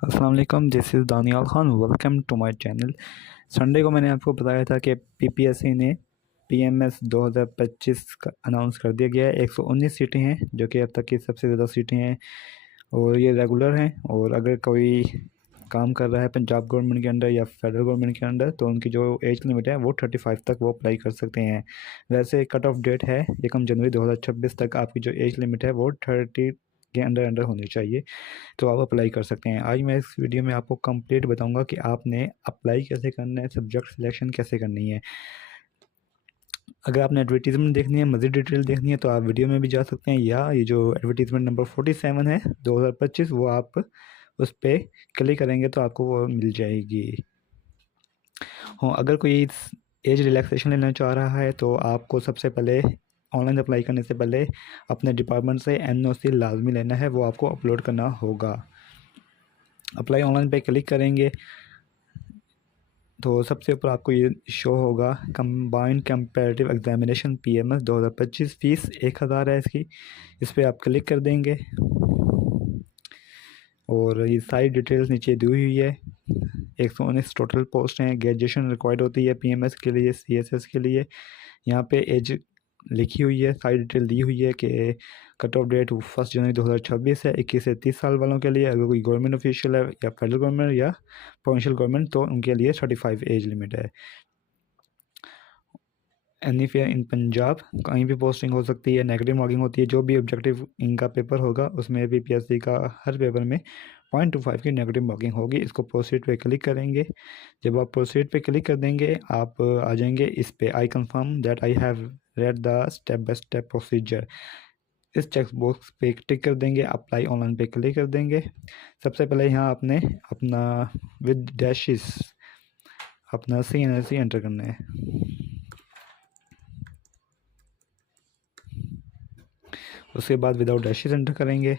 अस्सलाम वालेकुम, this is Daniyal Khan. Welcome to my channel. Sunday को मैंने आपको बताया था कि पीपीएससी ने पीएमएस 2025 का अनाउंस कर दिया गया है। 119 सीटें हैं जो कि अब तक की सबसे ज़्यादा सीटें हैं और ये रेगुलर हैं। और अगर कोई काम कर रहा है पंजाब गवर्नमेंट के अंडर या फेडरल गवर्नमेंट के अंडर तो उनकी जो एज लिमिट है वो 35 तक वो अप्लाई कर सकते हैं। वैसे कट ऑफ डेट है 1 जनवरी 2026 तक आपकी जो एज लिमिट है वो 30 के अंडर अंडर होनी चाहिए, तो आप अप्लाई कर सकते हैं। आज मैं इस वीडियो में आपको कंप्लीट बताऊंगा कि आपने अप्लाई कैसे करना है, सब्जेक्ट सिलेक्शन कैसे करनी है। अगर आपने एडवर्टीज़मेंट देखनी है, मज़ीद डिटेल देखनी है तो आप वीडियो में भी जा सकते हैं, या ये जो एडवर्टीज़मेंट नंबर 47 है 2025 वो आप उस पर क्लिक करेंगे तो आपको वो मिल जाएगी। हाँ, अगर कोई एज रिलैक्सेशन लेना चाह रहा है तो आपको सबसे पहले ऑनलाइन अप्लाई करने से पहले अपने डिपार्टमेंट से एनओसी लाजमी लेना है, वो आपको अपलोड करना होगा। अप्लाई ऑनलाइन पे क्लिक करेंगे तो सबसे ऊपर आपको ये शो होगा combined comparative examination PMS 2025। Fees 1000 है इसकी। इस पर आप क्लिक कर देंगे और ये सारी डिटेल्स नीचे दी हुई है। 119 टोटल पोस्ट हैं। ग्रेजुएशन रिक्वायर्ड होती है पीएमएस के लिए, सीएसएस के लिए। यहाँ पे एज लिखी हुई है, सारी डिटेल दी हुई है कि कट ऑफ डेट 1 जनवरी 2026 है 21 से 30 साल वालों के लिए। अगर कोई गवर्नमेंट ऑफिशियल है या फेडरल गवर्नमेंट या प्रोविंशियल गवर्नमेंट तो उनके लिए 35 एज लिमिट है। एनी फेयर इन पंजाब, कहीं भी पोस्टिंग हो सकती है, नेगेटिव मार्किंग होती है। जो भी ऑब्जेक्टिव इनका पेपर होगा उसमें भी पीएससी का हर पेपर में 0.25 की नेगेटिव मार्किंग होगी। इसको प्रोसीड पे क्लिक करेंगे। जब आप प्रोसीड पे क्लिक कर देंगे आप आ जाएंगे इस पे I confirm that I have read the step by step procedure. इस चेक बॉक्स पे टिक कर देंगे, अप्लाई ऑनलाइन पे क्लिक कर देंगे। सबसे पहले यहाँ आपने अपना विद डैशेस अपना CNSC एंटर करना है। उसके बाद विदाउट डैशेस एंटर करेंगे।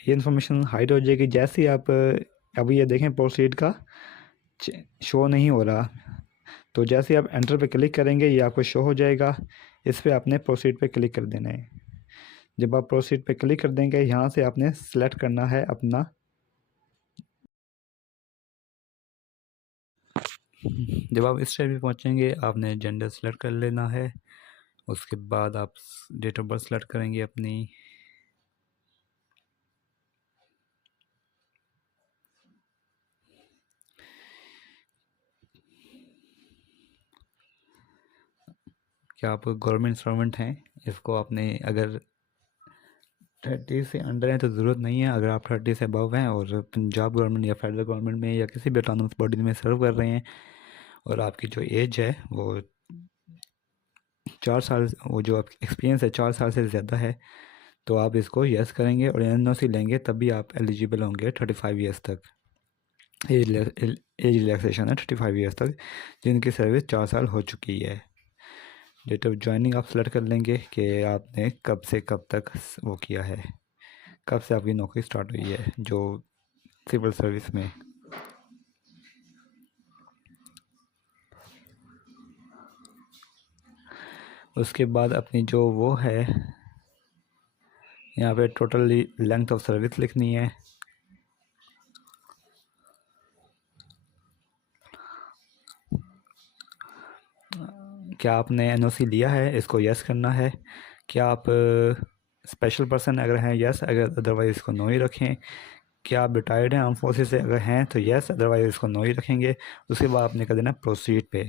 ये इन्फॉर्मेशन हाइड हो जाएगी जैसे ही आप अभी ये देखें प्रोसीड का शो नहीं हो रहा, तो जैसे आप एंटर पे क्लिक करेंगे ये आपको शो हो जाएगा। इस पर आपने प्रोसीड पे क्लिक कर देना है। जब आप प्रोसीड पे क्लिक कर देंगे यहाँ से आपने सेलेक्ट करना है अपना, जब आप इस टाइप पे पहुँचेंगे आपने जेंडर सेलेक्ट कर लेना है। उसके बाद आप डेट ऑफ बर्थ सेलेक्ट करेंगे अपनी। क्या आप गवर्नमेंट सर्वेंट हैं, इसको आपने अगर 30 से अंडर है तो ज़रूरत नहीं है। अगर आप 30 से अबव हैं और पंजाब गवर्नमेंट या फेडरल गवर्नमेंट में या किसी भी ऑटोनमस बॉडी में सर्व कर रहे हैं और आपकी जो एज है वो 4 साल, वो जो आपकी एक्सपीरियंस है 4 साल से ज़्यादा है, तो आप इसको यस करेंगे और एनओसी लेंगे तभी आप एलिजिबल होंगे 35 ईयर्स तक। एज रिलैक्सेशन है 35 ईयर्स तक जिनकी सर्विस 4 साल हो चुकी है। डेट ऑफ ज्वाइनिंग आप सेलेक्ट कर लेंगे कि आपने कब से कब तक वो किया है, कब से आपकी नौकरी स्टार्ट हुई है जो सिविल सर्विस में। उसके बाद अपनी जो वो है यहाँ पे टोटल लेंथ ऑफ सर्विस लिखनी है। क्या आपने एनओसी लिया है, इसको यस करना है। क्या आप स्पेशल पर्सन अगर हैं यस, अगर अदरवाइज़ इसको नो ही रखें। क्या आप रिटायर्ड हैं आर्म फोर्सेस से, अगर हैं तो यस, अदरवाइज़ इसको नो ही रखेंगे। उसके बाद आपने कर देना प्रोसीड पे।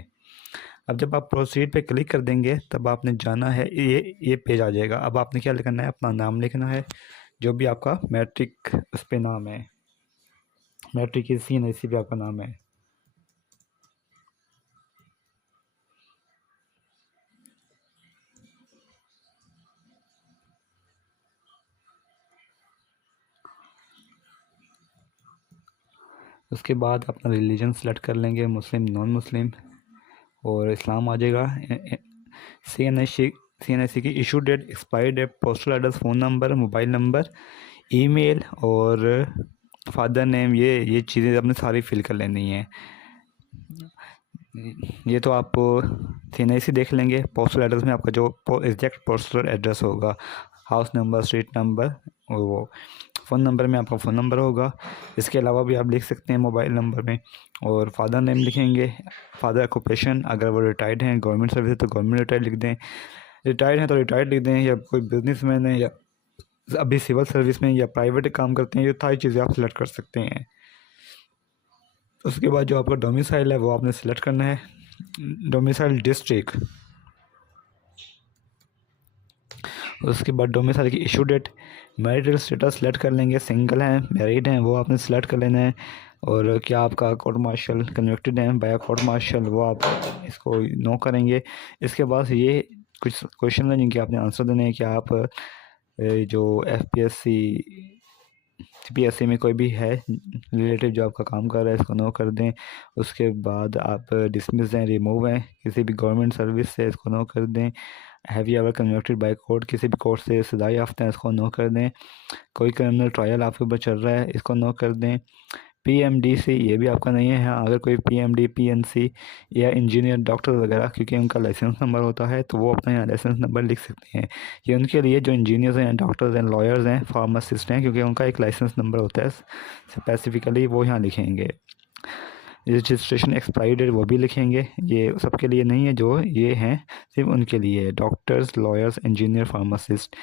अब जब आप प्रोसीड पे क्लिक कर देंगे तब आपने जाना है, ये पेज आ जाएगा। अब आपने क्या लिखना है, अपना नाम लिखना है जो भी आपका मैट्रिक उस पर नाम है, मैट्रिक की CNSC पे आपका नाम है। उसके बाद अपना रिलीजन सेलेक्ट कर लेंगे, मुस्लिम, नॉन मुस्लिम, और इस्लाम आ जाएगा। CNSC की issue date, expiry date, postal address, phone number, mobile number, email और फादर नेम, ये चीज़ें आपने सारी फिल कर लेनी है। ये तो आप CNSC देख लेंगे। पोस्टल एड्रेस में आपका जो एग्जैक्ट पोस्टल एड्रेस होगा, हाउस नंबर, स्ट्रीट नंबर और वो फ़ोन नंबर में आपका फ़ोन नंबर होगा। इसके अलावा भी आप लिख सकते हैं मोबाइल नंबर में। और फादर नेम लिखेंगे, फादर ऑक्यूपेशन, अगर वो रिटायर्ड हैं, गवर्नमेंट सर्विस है तो गवर्नमेंट रिटायर्ड लिख दें, रिटायर्ड हैं तो रिटायर्ड लिख दें, या कोई बिजनेसमैन है या अभी सिविल सर्विस में या प्राइवेट काम करते हैं, ये सारी चीज़ें आप सिलेक्ट कर सकते हैं। उसके बाद जो आपका डोमिसाइल है वो आपने सेलेक्ट करना है, डोमिसाइल डिस्ट्रिक्ट। उसके बाद डोमिसाइल की issue date, marital status select कर लेंगे, सिंगल हैं मैरिड हैं वो आपने सेलेक्ट कर लेना है। और क्या आपका कोर्ट मार्शल कन्विक्टेड है बाय कोर्ट मार्शल, वो आप इसको नो करेंगे। इसके बाद ये कुछ क्वेश्चन हैं जिनके आपने आंसर देने हैं कि आप जो FPSC CPSC में कोई भी है रिलेटिव जो आपका काम कर रहा है इसको नो कर दें। उसके बाद आप डिसमिस हैं, रिमूव हैं किसी भी गवर्नमेंट सर्विस से, इसको नो कर दें। Have you ever convicted by court, किसी भी कोर्ट से सजा याफ्ता है, इसको नो कर दें। कोई क्रिमिनल ट्रायल आपके ऊपर चल रहा है, इसको नो कर दें। PMDC ये भी आपका नहीं है। हाँ, अगर कोई PMD PNC या इंजीनियर डॉक्टर वगैरह, क्योंकि उनका लाइसेंस नंबर होता है तो वो अपना यहाँ लाइसेंस नंबर लिख सकते हैं। ये उनके लिए जो इंजीनियर्स हैं, डॉक्टर्स हैं, लॉयर्स हैं, फार्मासिस्ट हैं, क्योंकि उनका एक लाइसेंस नंबर होता है स्पेसिफिकली, वो यहाँ लिखेंगे। रजिस्ट्रेशन एक्सपायरी डेट वो भी लिखेंगे। ये सबके लिए नहीं है, जो ये हैं सिर्फ उनके लिए है, डॉक्टर्स, लॉयर्स, इंजीनियर, फार्मासिस्ट।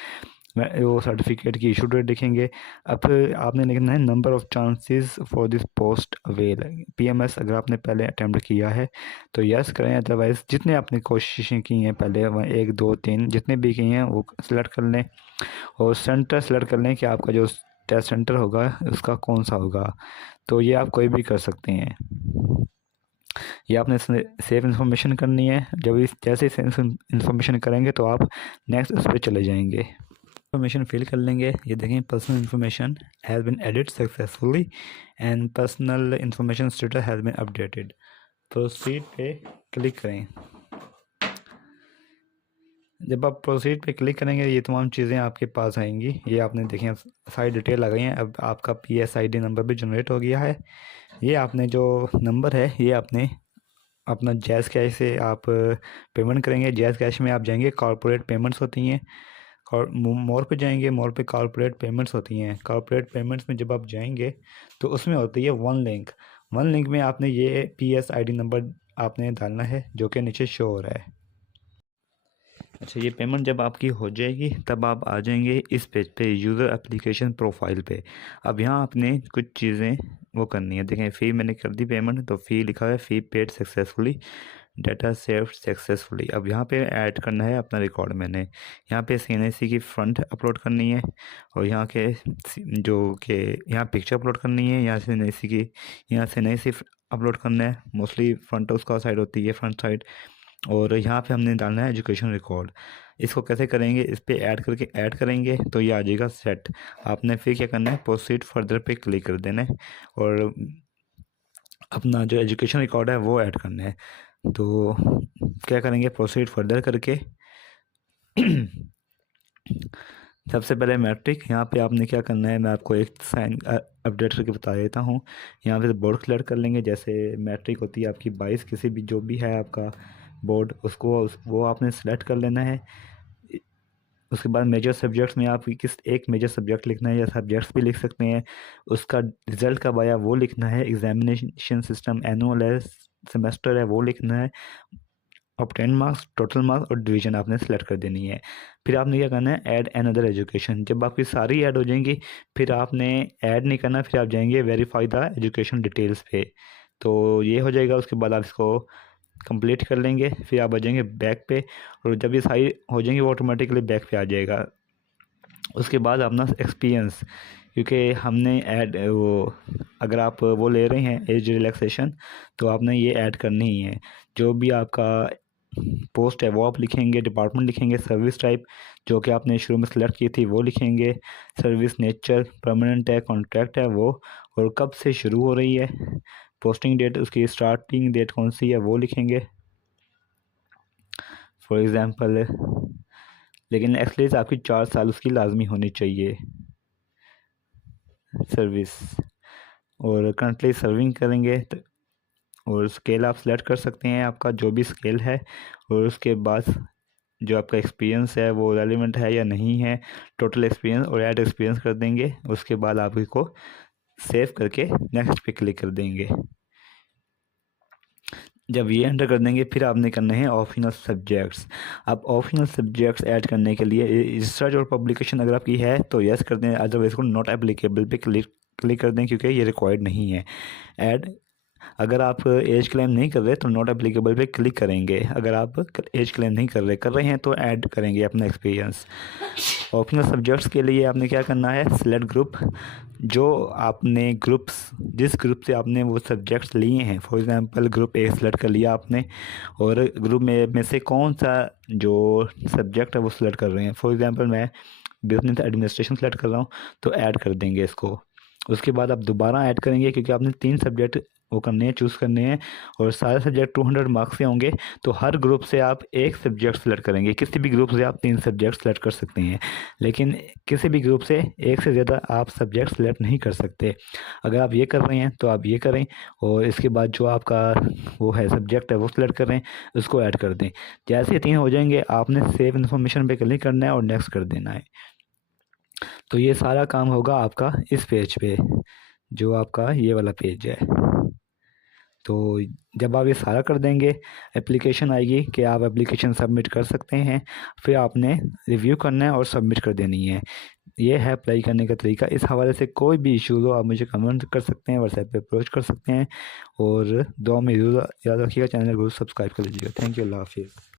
वो सर्टिफिकेट की इशू डेट लिखेंगे। अब आपने लिखना है number of chances for this post avail. PMS अगर आपने पहले अटैम्प्ट किया है तो यस करें, अदरवाइज़ जितने आपने कोशिशें की हैं पहले, वह 1 2 3 जितने भी की हैं वो सेलेक्ट कर लें। और सेंटर सेलेक्ट कर लें कि आपका जो टेस्ट सेंटर होगा उसका कौन सा होगा। तो ये आप कोई भी कर सकते हैं। ये आपने सेव इन्फॉर्मेशन करनी है। जब इस जैसे सेव इन्फॉर्मेशन करेंगे तो आप नेक्स्ट उस पर चले जाएंगे, इन्फॉर्मेशन फिल कर लेंगे। ये देखें personal information has been edit successfully and personal information status has been updated. Proceed पे क्लिक करें। जब आप प्रोसीड पे क्लिक करेंगे ये तमाम चीज़ें आपके पास आएंगी। ये आपने देखें सारी डिटेल आ गई हैं। अब आपका PSID नंबर भी जनरेट हो गया है। ये आपने जो नंबर है ये आपने अपना जैज़ कैश से आप पेमेंट करेंगे। जैज़ कैश में आप जाएंगे, कॉर्पोरेट पेमेंट्स होती हैं, और मोर पे जाएंगे, मोर पे कॉर्पोरेट पेमेंट्स होती हैं। कॉर्पोरेट पेमेंट्स में जब आप जाएंगे तो उसमें होती है वन लिंक में आपने ये PSID नंबर आपने डालना है जो कि नीचे शो हो रहा है। अच्छा, ये पेमेंट जब आपकी हो जाएगी तब आप आ जाएंगे इस पेज पे, यूज़र एप्लीकेशन प्रोफाइल पे। अब यहाँ आपने कुछ चीज़ें वो करनी है। देखें फ़ी मैंने कर दी पेमेंट, तो फ़ी लिखा है fee paid successfully, data saved successfully. अब यहाँ पे ऐड करना है अपना रिकॉर्ड। मैंने यहाँ पे CNIC की फ़्रंट अपलोड करनी है, और यहाँ के जो कि यहाँ पिक्चर अपलोड करनी है, यहाँ CNIC की, यहाँ CNIC अपलोड करना है। मोस्टली फ्रंट उसका साइड होती है, फ्रंट साइड। और यहाँ पे हमने डालना है एजुकेशन रिकॉर्ड। इसको कैसे करेंगे, इस पर ऐड करके ऐड करेंगे तो ये आ जाएगा सेट। आपने फिर क्या करना है, प्रोसीड फर्दर पे क्लिक कर देना है और अपना जो एजुकेशन रिकॉर्ड है वो ऐड करना है। तो क्या करेंगे, प्रोसीड फर्दर करके सबसे पहले मैट्रिक, यहाँ पे आपने क्या करना है, मैं आपको एक साइन अपडेट करके बता देता हूँ। यहाँ पे बोर्ड क्लियर कर लेंगे। जैसे मैट्रिक होती है आपकी 22, किसी भी जो भी है आपका बोर्ड, उसको वो आपने सेलेक्ट कर लेना है। उसके बाद मेजर सब्जेक्ट्स में आप किस एक मेजर सब्जेक्ट लिखना है, या सब्जेक्ट्स भी लिख सकते हैं। उसका रिज़ल्ट कब आया वो लिखना है। एग्जामिनेशन सिस्टम एनुअल है, सेमेस्टर है, वो लिखना है। ऑब्टेन मार्क्स, टोटल मार्क्स और डिवीजन आपने सेलेक्ट कर देनी है। फिर आपने क्या करना है, ऐड अनदर एजुकेशन। जब आपकी सारी ऐड हो जाएंगी फिर आपने ऐड नहीं करना, फिर आप जाएंगे वेरीफाई द एजुकेशन डिटेल्स पे। तो ये हो जाएगा। उसके बाद आप इसको कंप्लीट कर लेंगे, फिर आप आ जाएंगे बैक पे, और जब ये सारी हो जाएंगी वो ऑटोमेटिकली बैक पे आ जाएगा। उसके बाद अपना एक्सपीरियंस, क्योंकि हमने ऐड वो, अगर आप वो ले रहे हैं एज रिलैक्सेशन, तो आपने ये ऐड करनी ही है। जो भी आपका पोस्ट है वो आप लिखेंगे, डिपार्टमेंट लिखेंगे, सर्विस टाइप जो कि आपने शुरू में सेलेक्ट की थी वो लिखेंगे, सर्विस नेचर, परमानेंट है, कॉन्ट्रैक्ट है वो, और कब से शुरू हो रही है, पोस्टिंग डेट, उसकी स्टार्टिंग डेट कौन सी है वो लिखेंगे फॉर एग्ज़ाम्पल। लेकिन एक्सपीरियंस आपकी 4 साल उसकी लाजमी होनी चाहिए सर्विस। और करंटली सर्विंग करेंगे और स्केल आप सेलेक्ट कर सकते हैं, आपका जो भी स्केल है। और उसके बाद जो आपका एक्सपीरियंस है वो रेलिवेंट है या नहीं है, टोटल एक्सपीरियंस और ऐड एक्सपीरियंस कर देंगे। उसके बाद आप इसको सेव करके नेक्स्ट पे क्लिक कर देंगे। जब ये एंटर कर देंगे फिर आपने करने हैं ऑप्शनल सब्जेक्ट्स। अब ऑप्शनल सब्जेक्ट्स ऐड करने के लिए रिसर्च और पब्लिकेशन अगर आपकी है तो यस कर दें, अदरवाइज को नॉट एप्लीकेबल पे क्लिक कर दें क्योंकि ये रिक्वायर्ड नहीं है। ऐड अगर आप एज क्लेम नहीं कर रहे तो नॉट एप्लीकेबल पे क्लिक करेंगे, अगर आप एज क्लेम नहीं कर रहे हैं तो ऐड करेंगे अपना एक्सपीरियंस। ऑप्शनल सब्जेक्ट्स के लिए आपने क्या करना है, सिलेक्ट ग्रुप। जो आपने ग्रुप्स जिस ग्रुप से आपने वो सब्जेक्ट्स लिए हैं, for example group A select कर लिया आपने और ग्रुप में से कौन सा जो सब्जेक्ट है वो सिलेक्ट कर रहे हैं, फॉर एग्जांपल मैं बिजनेस एडमिनिस्ट्रेशन सेलेक्ट कर रहा हूँ तो ऐड कर देंगे इसको। उसके बाद आप दोबारा ऐड करेंगे क्योंकि आपने 3 सब्जेक्ट वो करने हैं, चूज़ करने हैं और सारे सब्जेक्ट 200 मार्क्स से होंगे। तो हर ग्रुप से आप एक सब्जेक्ट सेलेक्ट करेंगे, किसी भी ग्रुप से आप 3 सब्जेक्ट सेलेक्ट कर सकते हैं, लेकिन किसी भी ग्रुप से एक से ज़्यादा आप सब्जेक्ट सेलेक्ट नहीं कर सकते। अगर आप ये कर रहे हैं तो आप ये करें और इसके बाद जो आपका वो है सब्जेक्ट है वो सेलेक्ट करें, उसको ऐड कर दें। जैसे ही 3 हो जाएंगे आपने सेव इन्फॉर्मेशन पे क्लिक करना है और नेक्स्ट कर देना है। तो ये सारा काम होगा आपका इस पेज पे, जो आपका ये वाला पेज है। तो जब आप ये सारा कर देंगे एप्लीकेशन आएगी कि आप एप्लीकेशन सबमिट कर सकते हैं। फिर आपने रिव्यू करना है और सबमिट कर देनी है। ये है अप्लाई करने का तरीका। इस हवाले से कोई भी इशू हो आप मुझे कमेंट कर सकते हैं, व्हाट्सएप पे अप्रोच कर सकते हैं। और दुआ में ज़रूर याद रखिएगा, चैनल को सब्सक्राइब कर लीजिएगा। थैंक यू, अल्लाह हाफिज़।